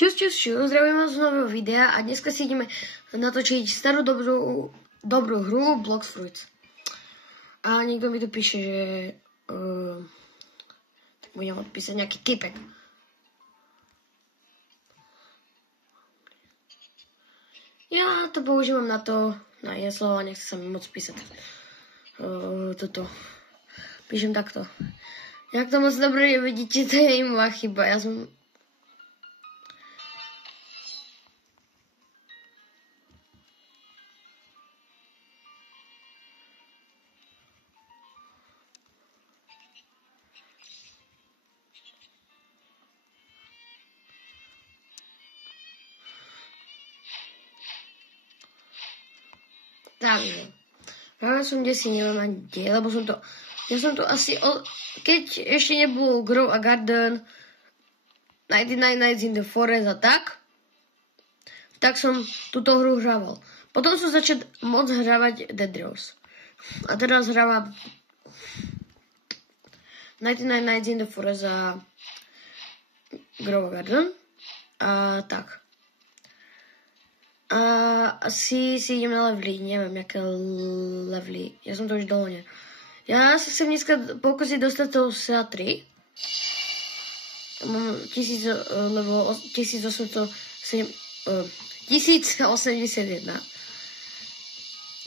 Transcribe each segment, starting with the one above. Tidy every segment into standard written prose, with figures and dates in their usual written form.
Čus, zdravím vás z nového videa a dneska si ideme natočiť starú dobrú hru Blox Fruits. A niekto mi tu píše, že tak budem odpísať nejaký typek. Ja to používam na jeslo a nechce sa mi moc písať toto. Píšem takto. Jak to moc dobre nevidíte, to je moja chyba. Ja som... Takže, práve som si neviem ani kde, lebo ja som to asi, keď ešte nebol Grow a Garden, 99 Nights in the Forest a tak som túto hru hrával. Potom som začal moc hrávať Dead Rose. A teraz hrávam 99 Nights in the Forest a Grow a Garden a tak. A asi si idem na levely, neviem, jaké levely. Ja som to už dlho ne. Ja sa chcem dneska pokúsiť dostať toho SEA 3. Mám 1081.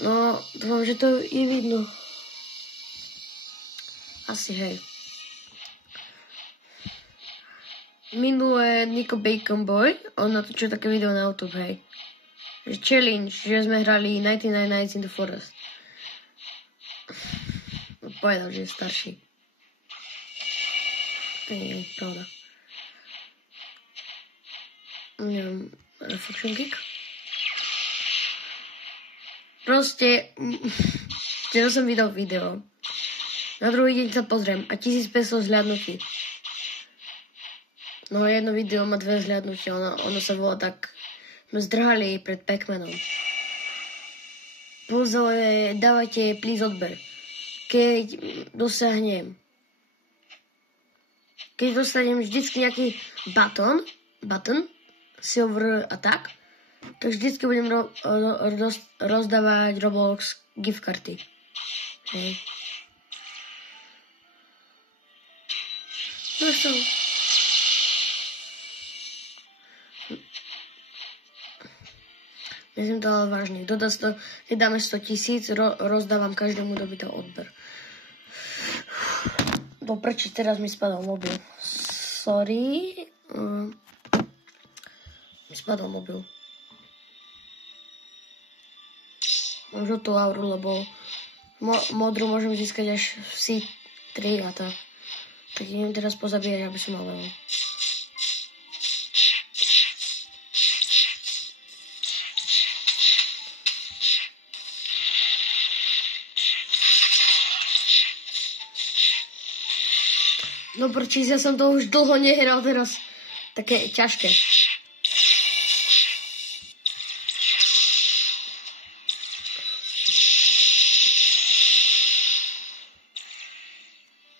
No, dúfam, že to je vidno. Asi, hej. Minulé Nico Bacon Boy, on natočil také video na YouTube, hej. Challenge, že sme hrali 99 Nights in the Forest. Povedal, že je starší. To nie je pravda. Neviem, Reflection Kick. Proste, včera som vydal video. Na druhý deň sa pozriem a 1500 zhľadnutí. No jedno video má 2 zhľadnutia, ono sa volá tak... sme zdrhali pred Pac-Manom. Pozor, dávajte please odber. Keď dostanem vždycky nejaký button, silver a tak vždycky budem rozdávať Roblox gift karty. Hej. No čo? Myslím to ale vážne. Keď dáme 100 000, rozdávam každému, kto by dal odber. Do prči, teraz mi spadol mobil. Sorry. Mi spadol mobil. Mám žltú auru, lebo modrú môžem získať až v C3 a tak. Tak idem teraz pozabíjať, aby som mal level. No prčíc, ja som to už dlho nehral teraz. Také ťažké.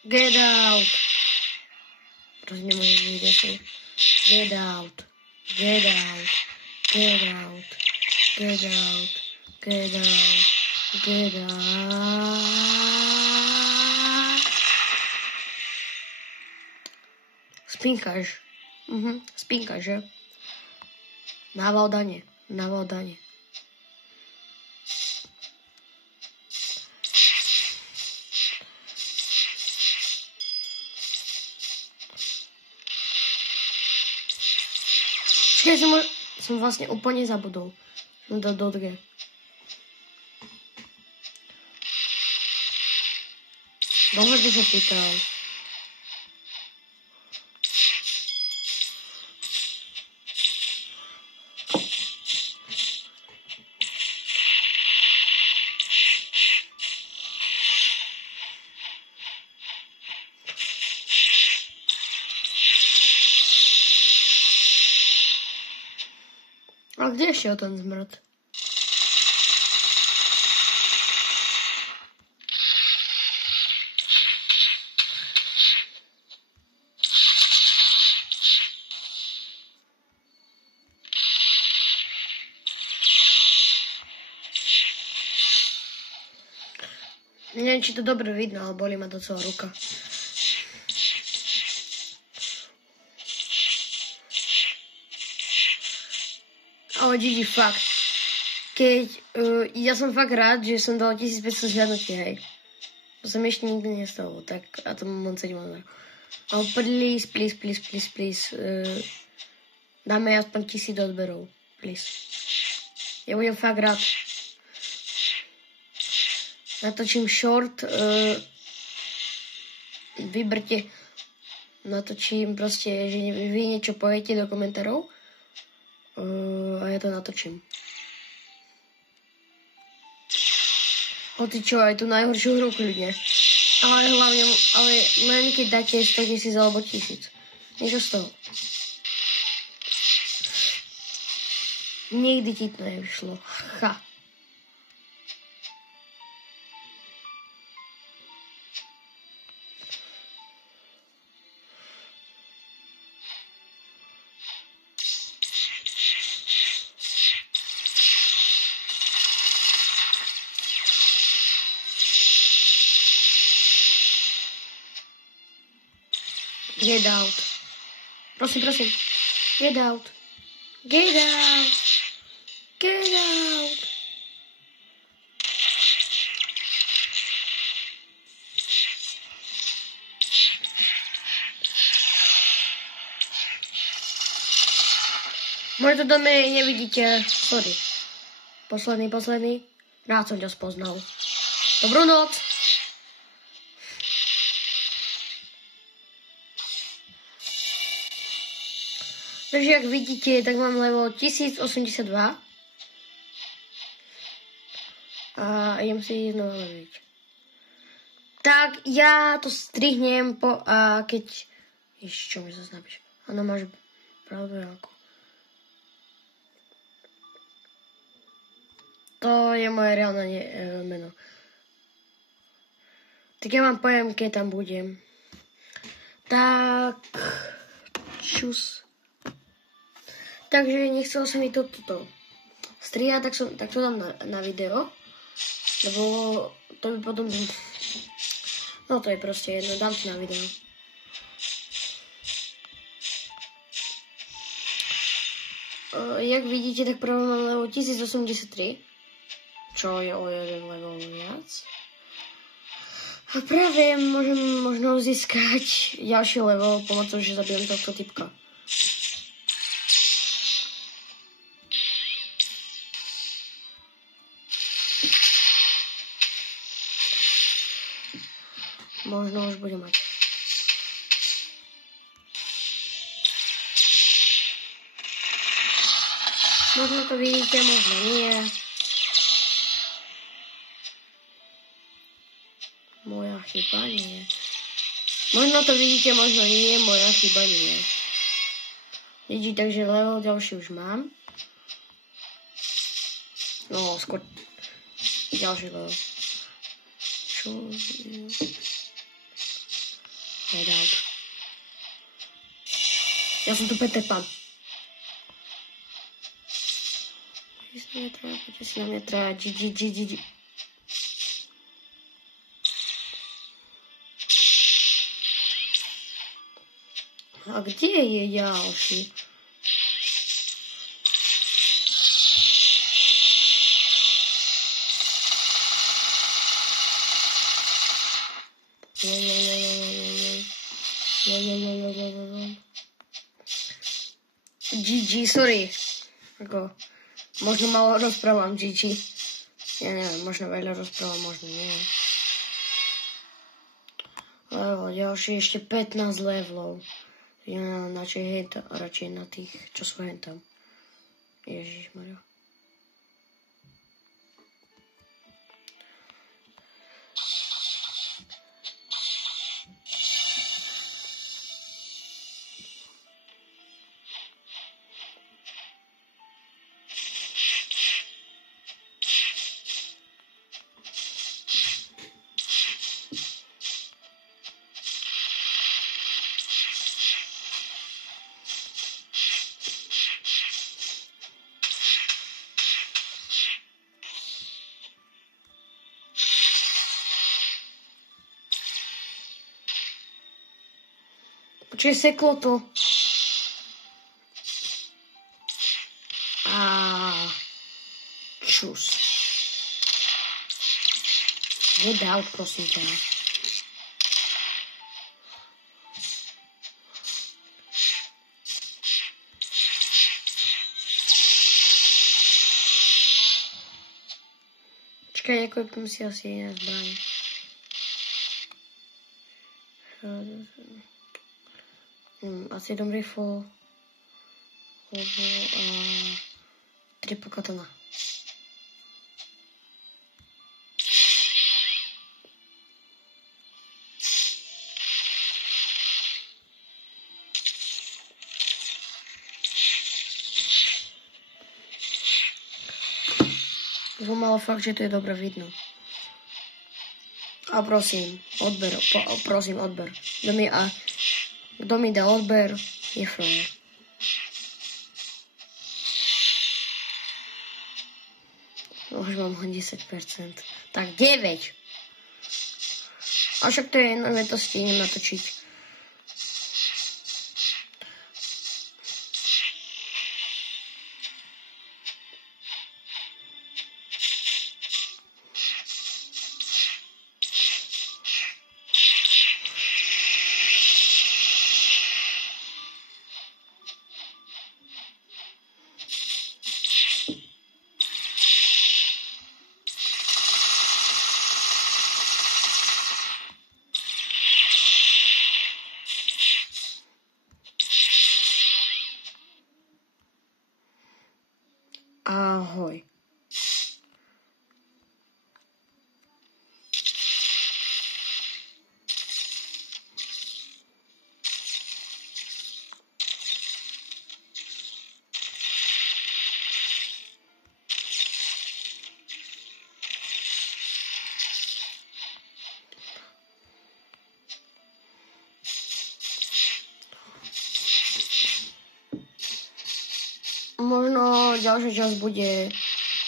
Get out. Proste nemôžem vidieť. Get out. Get out. Get out. Get out. Get out. Get out. Spinkáš. Spinkáš, že? Navaldanie. Počkaj, som vlastne úplne zabudol. Som dal do dge. Dobre, by sa pýtal. A kde ešte ten zmrd? Neviem, či to dobre vidno, ale bolí ma docela ruka. Ale GG, fakt. Ja som fakt rád, že som dal 1500 zhľadnutí, hej. To sa mi ešte nikdy nestalo, tak a to mám celý možno. Ale please. Dáme aspoň 1000 odberov, please. Ja budem fakt rád. Natočím short, vyberte, natočím proste, že vy niečo poviete do komentárov a ja to natočím. Hoci čo, aj tú najhoršiu hru kľudne. Ale hlavne, len keď dáte 100 000 alebo 1000. Niečo z toho. Nikdy ti to nevyšlo. Ha. Get out. Prosím. Get out. Get out. Get out. Možno to nevidíte. Sorry. Posledný. Rád som ťa spoznal. Dobrú noc. Takže, jak vidíte, tak mám level 1082. A idem si znova leveliť. Tak, ja to strihnem a keď... Ježiš, čo mi zase napíš? Áno, máš pravdu, Janko. To je moje reálne meno. Tak ja vám poviem, keď tam budem. Tak... Čus. Takže nechcelo sa mi to strihať, tak to dám na video. Lebo to by potom... No to je proste jedno, dám to na video. Jak vidíte, tak prvé mám level 1083. Čo je o jeden level viac. A práve môžem možno získať ďalší level pomocou, že zabijem tohto typka. Možno už bude mať. Možno to vidíte, možno nie. Moja chyba nie. Možno to vidíte, možno nie. Moja chyba nie. Vidíte, takže level ďalší už mám. No, skôr ďalší level. Čo? Head out. Ja som tu Peter Pan. Poďte si na mňa trvať. GG. A kde je ďalší? GG, sorry. Ako, možno malo rozprávam GG. Ja neviem, možno veľa rozprávam, možno nie. Level, ďalší ešte 15 levelov. Ja radšej na tých, čo sú hentam. Ježišmaria. Čiže seklo to. A čus. Nedal, prosím ťa. Čakaj, nekúpim si asi iné zbraň. Asi dom rifle. Lebo 3 katana. Dúfam ale fakt, že to je dobre vidno. A prosím, odber. Prosím, odber. Kto mi dá odber, je frajer. Už mám ho 10%. Tak 9. A však to je jedno, to stihnem natočiť. Ahoj. Možno ďalšia časť bude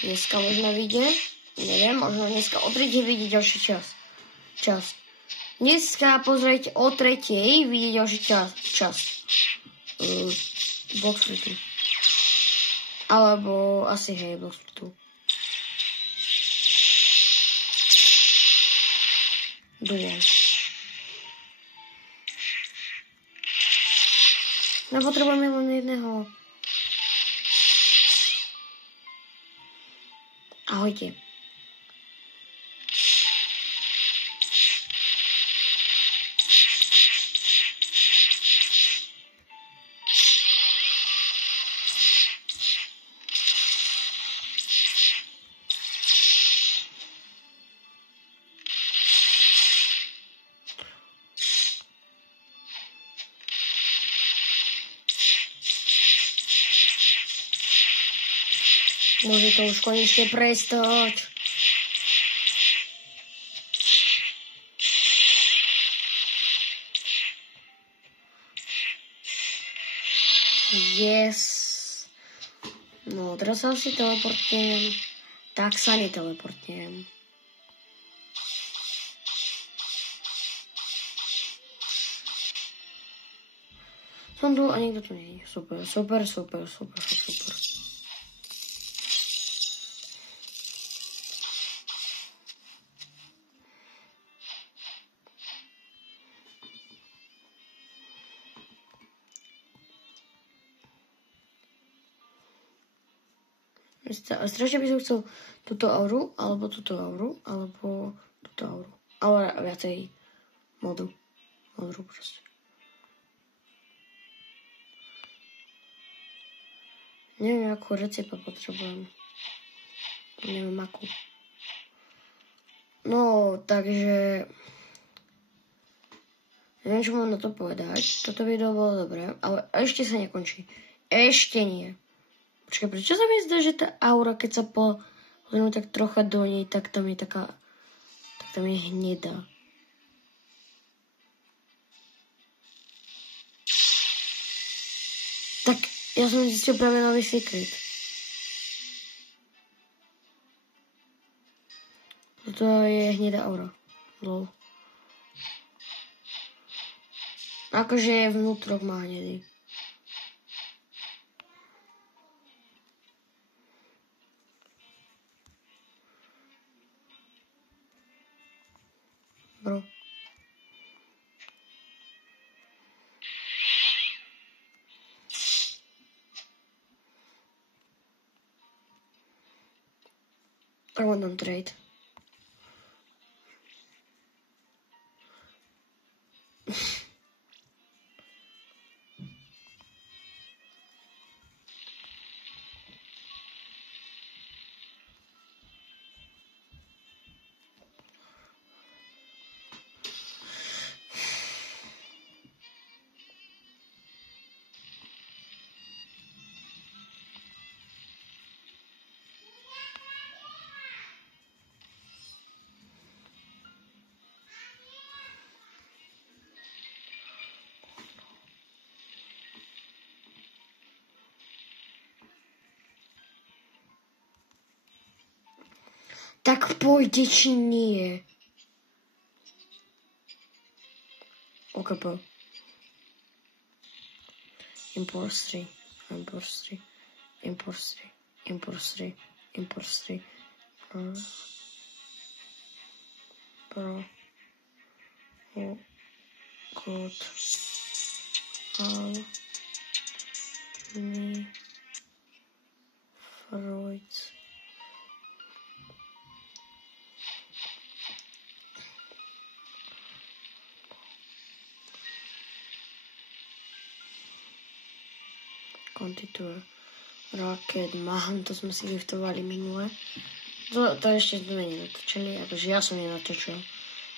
dneska možno vyjde. Neviem, možno dneska o 3:00 vyjde ďalší časť. Dneska pozrieť o 3:00 vyjde ďalší časť. Bloxfruitu. Alebo asi hej, Bloxfruitu. Duel. No potrebujeme len jedného. Ahojte. Môže to už konečne prestať. Yes. No, teraz sa asi teleportnem. Tak sa neteleportnem. Som tu a nikto tu nie je. Super. Strašne by som chcel túto auru, alebo túto auru, alebo túto auru. Ale viacej modru. Modru proste. Neviem, akú recepa potrebujem. Neviem, akú. No, takže... Neviem, čo mám na to povedať. Toto video bolo dobré, ale ešte sa nekončí. Ešte nie. Počkaj, prečo sa mi zdá, že tá aura, keď sa pozrieme tak trocha do nej, tak tam je taká... Tak tam je hnedá. Tak, ja som zistil práve nový secret. Toto je hnedá aura. Lol. Akože vnútrok má hnedý. Bro. I want on trade. Tak pôjde, či nie. OKP. Import 3. Import 3. Import 3. Import 3. Import 3. Pro. Code. Al. Mi. Freud. Contitur. Rocket Man, to sme si giftovali minule. To ešte sme nenatočili, akože ja som nenatočil.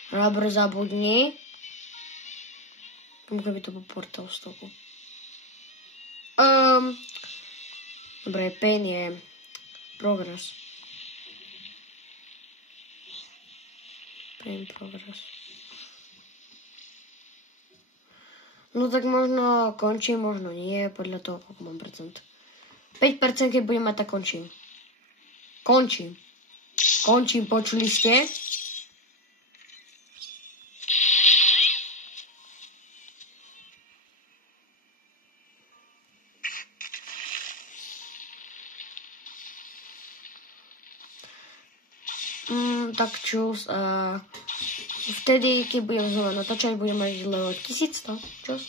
Rubber zabudni. Keby to bol portal stopu. Dobre, Pain je progress. Pain progress. No tak možno končím, možno nie, podľa toho, koľko mám percent. 5%, keď budem mať, tak končím. Končím, počuli ste? Tak čus. Vtedy, keď budem znova natáčať, budem mať level 1100. Čus.